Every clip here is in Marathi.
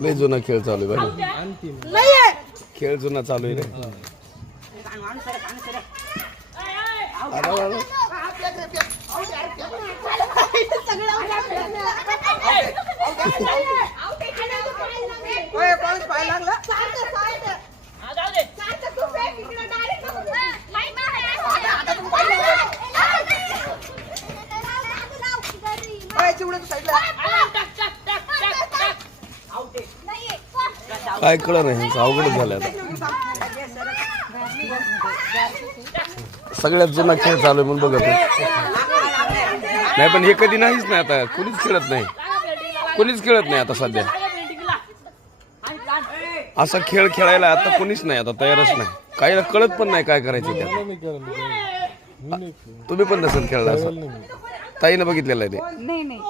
लय जुना खेळ चालू आहे, खेळ जुना चालू आहे रे. काय कळलं नाही, अवघड झालं आता. सगळ्यात जुना खेळ चालू आहे म्हणून बघत नाही, पण हे कधी नाहीच नाही आता. कुणीच खेळत नाही, कुणीच खेळत नाही आता सध्या. असा खेळ खेळायला आता कोणीच नाही, आता तयारच नाही. काहीला कळत पण नाही काय करायचं त्या. तुम्ही पण नसेल खेळला असं? ताईनं बघितलेलं आहे ते?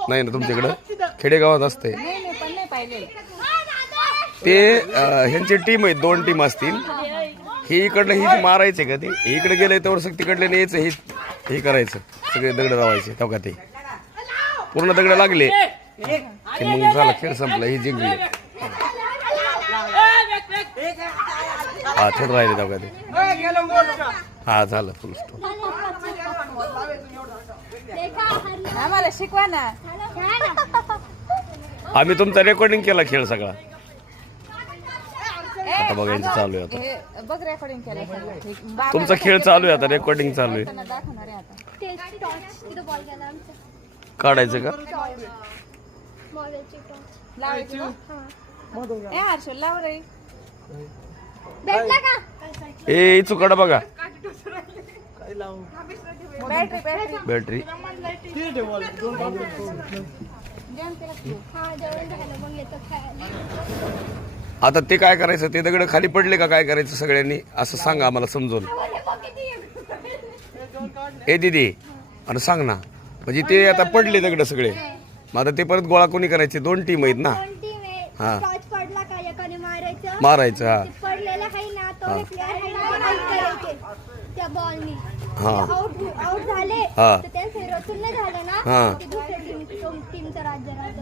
नाही ना, तुमच्याकडं खेडेगावात असते ते. ह्यांची टीम आहे, 2 टीम असतील. हे इकडलं ही मारायचे का ते, इकडे गेले तर तिकडले न्यायचं, हे करायचं. सगळे दगड लावायचे तेव्हा ते पूर्ण दगड लागले की मग झाला, खेळ संपला, ही जिंकली. हा, थोडं राहिले तेव्हा ते. हा, झालं फुल स्टॉप. आम्हाला शिकवा ना. आम्ही तुमचा रेकॉर्डिंग केला खेळ सगळा. आता बघायचं चालू आहे आता. बघ रेकॉर्डिंग केलं. तुमचा खेळ चालू आहे आता, रेकॉर्डिंग चालू आहे. काढायचं का? ए चुकाडा बघा. बॅटरी आता ते काय करायचं, ते दगड खाली पडले का काय करायचं सगळ्यांनी असं सांगा आम्हाला समजून. ए दीदी, अरे सांग ना. म्हणजे ते आता पडले दगड सगळे, मग आता ते परत गोळा कोणी करायचे? 2 टीम आहेत ना. हा, मारायचं. हा,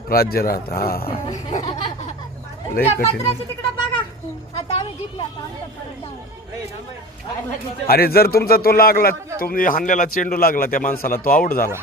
राज्य राहत. हा, लय कठीण. अरे जर तुमचा तो लागला, तुम्ही हाणलेला चेंडू लागला त्या माणसाला, तो आउट झाला.